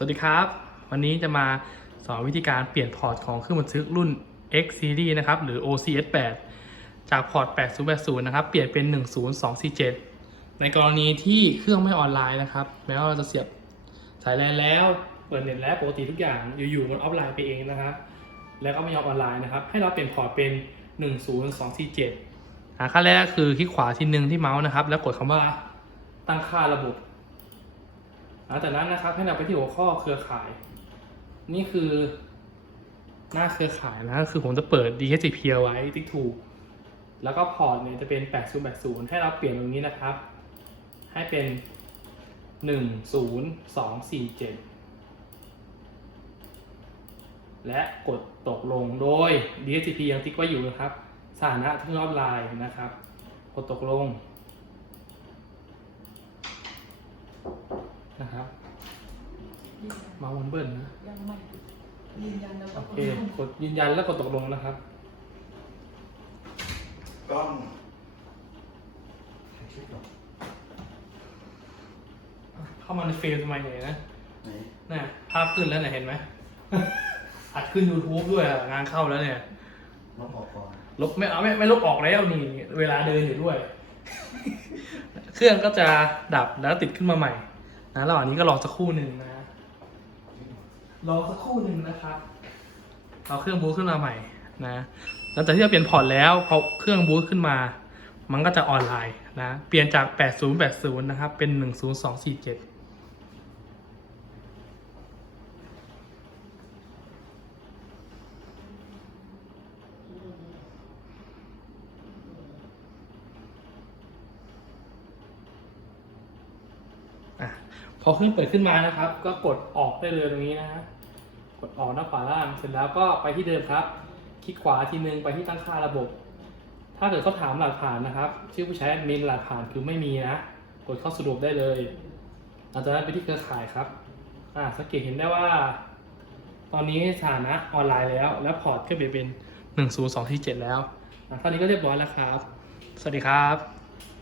สวัสดีครับ วันนี้จะมาสอนวิธีการเปลี่ยนพอร์ตของเครื่องบันทึกรุ่น X Series นะครับหรือ OCS 8 จากพอร์ต 8080 นะครับ เปลี่ยนเป็น 10247 ในกรณีที่เครื่องไม่ออนไลน์นะครับ แม้ว่าเราจะเสียบสายแลนแล้ว เปิดเน็ตแล้วปกติทุกอย่างอยู่ๆมันออฟไลน์ไปเองนะครับ แล้วก็ไม่ยอมออนไลน์นะครับ ให้เราเปลี่ยนพอร์ตเป็น 10247หาขั้นแรกคือคลิกขวาทีหนึ่งที่เมาส์นะครับ แล้วกดคำว่าตั้งค่าระบบ หลังจากนั้นนะครับให้เราไปที่หัวข้อเครือข่าย นี่คือหน้าเครือข่ายนะก็คือผมจะเปิด DHCP เอาไว้ติ๊กถูก แล้วก็พอร์ตเนี่ยจะเป็น 8080 ให้เราเปลี่ยนตรงนี้นะครับ ให้เป็น 10247 และกดตกลงโดย DHCP ยังติ๊กไว้อยู่นะครับ สถานะที่รอบไลน์นะครับ กดตกลง มาวนเบิ้ลนะยังไม่ยืนยันแล้วก็โอเคกดยืนยันแล้วกดตกลงนะครับกล้องเข้ามาในเฟรมทำไมเนี่ยนะไหนน่ะภาพขึ้นแล้วเนี่ยเห็นไหมอัดขึ้น YouTube ด้วยอะงานเข้าแล้วเนี่ยน้องออกก่อนลบไม่เอาไม่ไม่ลบออกแล้วนี่ เวลาเดินอยู่ด้วย เครื่องก็จะดับแล้วติดขึ้นมาใหม่นะระหว่างนี้ก็รอสักครู่หนึ่งนะ รอสักครู่หนึ่งนะครับ เอาเครื่องบูตขึ้นมาใหม่นะหลังจากที่เราเปลี่ยนพอร์ตแล้วพอเครื่องบูตขึ้นมา มันก็จะออนไลน์นะ เปลี่ยนจาก 8080 นะครับ เป็น 10247 พอเครื่องเปิดขึ้นมานะครับ ก็กดออกได้เลยตรงนี้นะฮะกดออกหน้าขวาล่างเสร็จแล้วก็ไปที่เดิมครับ คลิกขวาทีนึงไปที่ตั้งค่าระบบ ถ้าเกิดเขาถามหลักฐานนะครับ ชื่อผู้ใช้แอดมินหลักฐานคือไม่มีนะ กดเข้าสรุปได้เลยหลังจากนั้นไปที่เครือข่ายครับอ่าสังเกตเห็นได้ว่า ตอนนี้สถานะออนไลน์แล้ว แล้วพอร์ตก็เปลี่ยนเป็น 102ที่7แล้วอะเท่านี้ก็เรียบร้อยแล้วครับ สวัสดีครับ